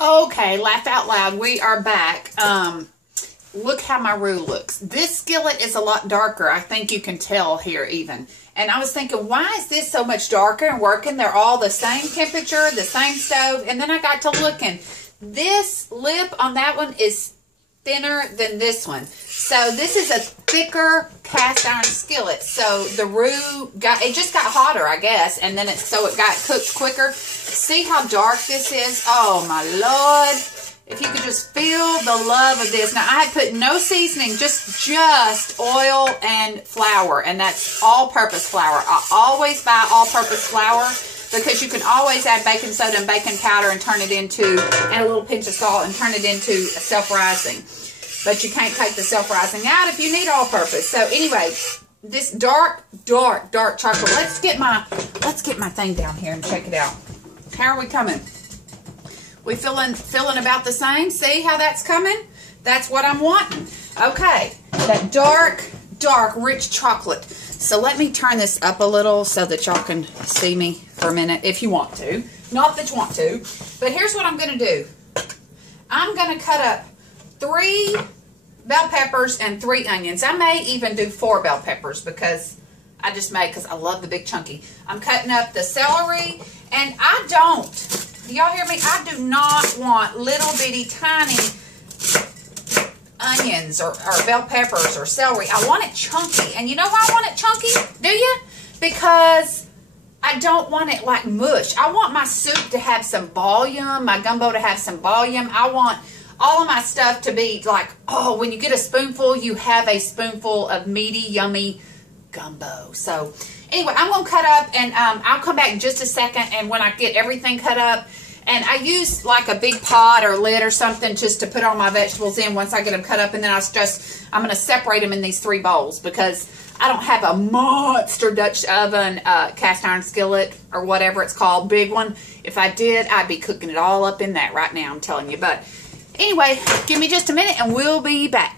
Okay, laugh out loud. We are back. Look how my roux looks. This skillet is a lot darker. I think you can tell here even. And I was thinking, why is this so much darker and working? They're all the same temperature, the same stove. And then I got to looking. This lip on that one is thinner than this one. So this is a thicker cast iron skillet. So the roux it just got hotter, I guess, and then it got cooked quicker. See how dark this is? Oh my Lord. If you could just feel the love of this. Now I had put no seasoning, just oil and flour, and that's all-purpose flour. I always buy all-purpose flour because you can always add baking soda and baking powder and turn it into, and a little pinch of salt and turn it into self-rising. But you can't take the self-rising out if you need all-purpose. So anyway, this dark chocolate. Let's get my thing down here and check it out. How are we coming? We feeling about the same? See how that's coming? That's what I'm wanting. Okay, that dark, rich chocolate. So let me turn this up a little so that y'all can see me for a minute if you want to. Not that you want to. But here's what I'm going to do. I'm going to cut up 3 bell peppers and 3 onions. I may even do 4 bell peppers because I just made, because I love the big chunky. I'm cutting up the celery, and I don't, y'all hear me? I do not want little bitty tiny onions or bell peppers or celery. I want it chunky. And you know why I want it chunky? Do you? Because I don't want it like mush. I want my soup to have some volume, my gumbo to have some volume. I want all of my stuff to be like, oh, when you get a spoonful, you have a spoonful of meaty, yummy gumbo. So anyway, I'm going to cut up, and I'll come back in just a second, and when I get everything cut up, and I use like a big pot or lid or something just to put all my vegetables in once I get them cut up, and then I'm going to separate them in these 3 bowls because I don't have a monster Dutch oven cast iron skillet or whatever it's called, big one. If I did, I'd be cooking it all up in that right now, I'm telling you. But anyway, give me just a minute and we'll be back.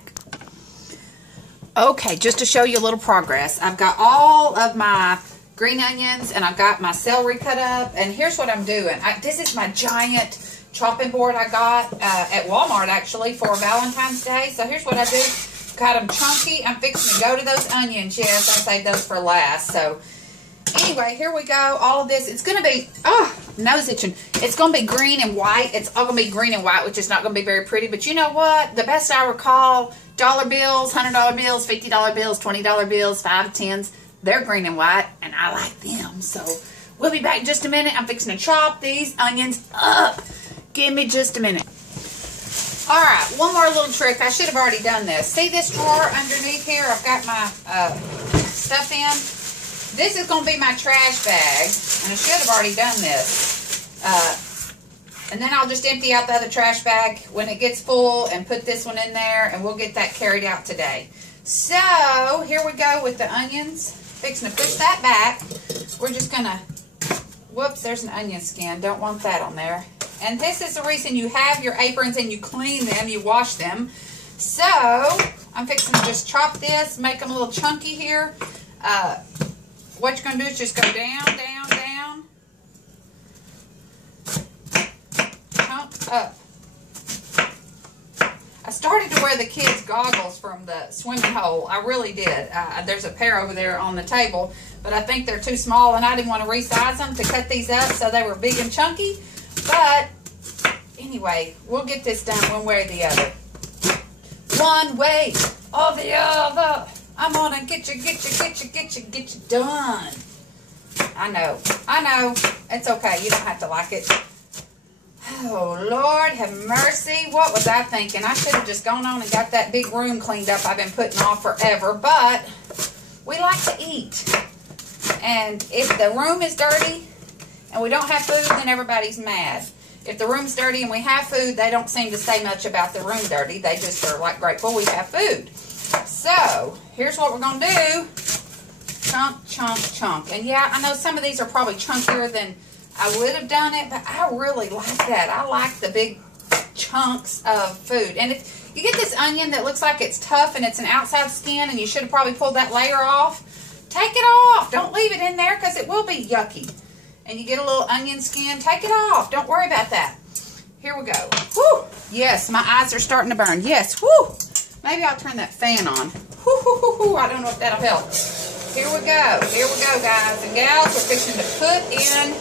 Okay, just to show you a little progress, I've got all of my green onions and I've got my celery cut up, and here's what I'm doing. This is my giant chopping board I got at Walmart actually for Valentine's Day. So here's what I do. Got them chunky. I'm fixing to go to those onions. Yes, I saved those for last. So anyway, here we go. All of this, it's going to be, nose itching. It's going to be green and white. It's all going to be green and white, which is not going to be very pretty. But you know what? The best I recall, dollar bills, $100 bills, $50 bills, $20 bills, 5 10s, they're green and white, and I like them. So we'll be back in just a minute. I'm fixing to chop these onions up. Give me just a minute. All right, one more little trick. I should have already done this. See this drawer underneath here? I've got my stuff in. This is going to be my trash bag, and I should have already done this. And then I'll just empty out the other trash bag when it gets full and put this one in there, and we'll get that carried out today. So here we go with the onions. Fixing to push that back. We're just going to, whoops, there's an onion skin. Don't want that on there. And this is the reason you have your aprons and you clean them, you wash them. So I'm fixing to just chop this, make them a little chunky here. What you're going to do is just go down, down, down. Chunk up. I started to wear the kids' goggles from the swimming hole. I really did. There's a pair over there on the table, but I think they're too small, and I didn't want to resize them to cut these up so they were big and chunky. But anyway, we'll get this done one way or the other. One way or the other. I'm gonna get you done. I know. It's okay. You don't have to like it. Oh, Lord, have mercy. What was I thinking? I should have just gone on and got that big room cleaned up I've been putting off forever. But we like to eat. And if the room is dirty and we don't have food, then everybody's mad. If the room's dirty and we have food, they don't seem to say much about the room dirty. They just are like grateful we have food. So, here's what we're going to do. Chunk, chunk, chunk. And yeah, I know some of these are probably chunkier than I would have done it, but I really like that. I like the big chunks of food. And if you get this onion that looks like it's tough and it's an outside skin and you should have probably pulled that layer off, take it off. Don't leave it in there because it will be yucky. And you get a little onion skin, take it off. Don't worry about that. Here we go. Yes, my eyes are starting to burn. Yes, whoo. Maybe I'll turn that fan on. Whoo, whoo, whoo, whoo. I don't know if that'll help. Here we go. Here we go, guys and gals. We're fixing to put in.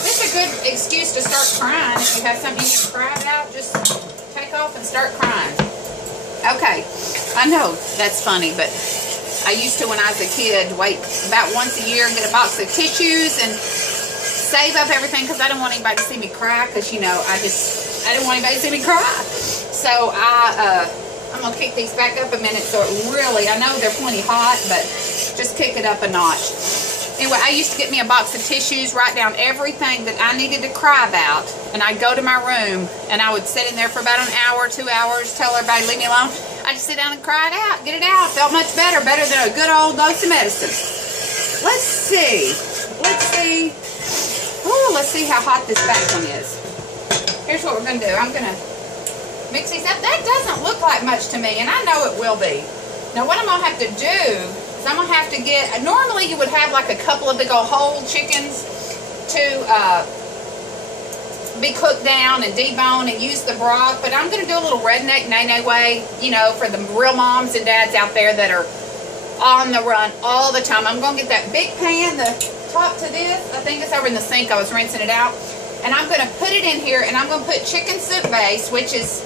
This is a good excuse to start crying. If you have something you need to cry about, just take off and start crying. Okay. I know that's funny, but I used to, when I was a kid, wait about once a year and get a box of tissues and save up everything because I didn't want anybody to see me cry because, you know, I didn't want anybody to see me cry. So I'm going to kick these back up a minute so it really, I know they're plenty hot, but just kick it up a notch. Anyway, I used to get me a box of tissues, write down everything that I needed to cry about, and I'd go to my room, and I would sit in there for about an hour, 2 hours, tell everybody, leave me alone. I'd just sit down and cry it out, get it out. Felt much better than a good old dose of medicine. Let's see. Ooh, let's see how hot this back one is. Here's what we're going to do. I'm going to mix these up. That doesn't look like much to me, and I know it will be. Now, what I'm going to have to do is I'm going to have to get, normally you would have like a couple of big old whole chickens to be cooked down and deboned and use the broth, but I'm going to do a little redneck nene way, you know, for the real moms and dads out there that are on the run all the time. I'm going to get that big pan, the top to this, I think it's over in the sink, I was rinsing it out, and I'm going to put it in here, and I'm going to put chicken soup base, which is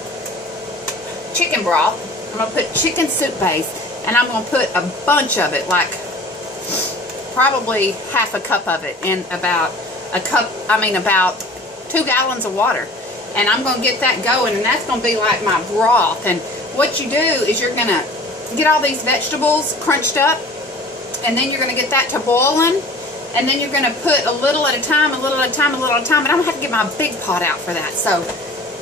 chicken broth. I'm going to put chicken soup base, and I'm going to put a bunch of it, like probably half a cup of it in about about 2 gallons of water, and I'm going to get that going, and that's going to be like my broth. And what you do is you're going to get all these vegetables crunched up, and then you're going to get that to boiling, and then you're going to put a little at a time, a little at a time, a little at a time, but I'm going to have to get my big pot out for that. So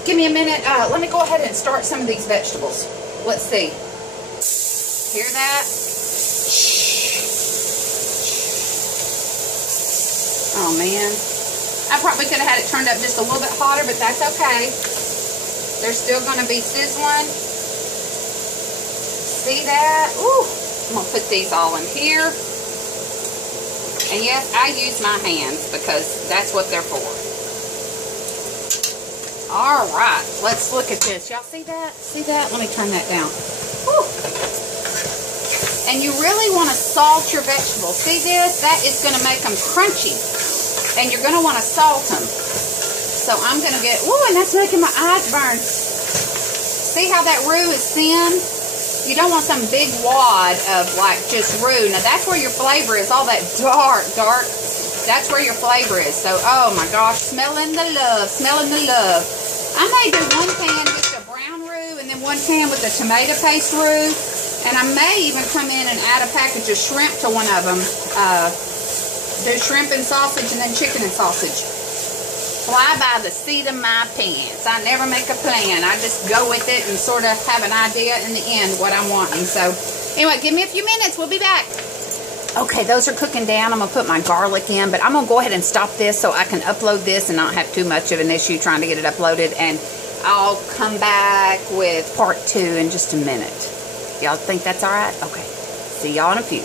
give me a minute. Let me go ahead and start some of these vegetables. Let's see. Hear that? Oh, man. I probably could have had it turned up just a little bit hotter, but that's okay. They're still going to be sizzling. See that? Ooh. I'm going to put these all in here. And yes, I use my hands because that's what they're for. All right. Let's look at this. Y'all see that? See that? Let me turn that down. Woo. And you really want to salt your vegetables. See this? That is going to make them crunchy. And you're going to want to salt them. So I'm going to get, ooh, and that's making my eyes burn. See how that roux is thin? You don't want some big wad of like just roux. Now that's where your flavor is. All that dark. That's where your flavor is. So, oh my gosh, smelling the love. I may do one pan with the brown roux and then one pan with the tomato paste roux. And I may even come in and add a package of shrimp to one of them. Do shrimp and sausage and then chicken and sausage. Fly by the seat of my pants. I never make a plan. I just go with it and sort of have an idea in the end what I'm wanting. So anyway, give me a few minutes. We'll be back. Okay, those are cooking down. I'm going to put my garlic in, but I'm going to go ahead and stop this so I can upload this and not have too much of an issue trying to get it uploaded. And I'll come back with part 2 in just a minute. Y'all think that's all right? Okay. See y'all in a few.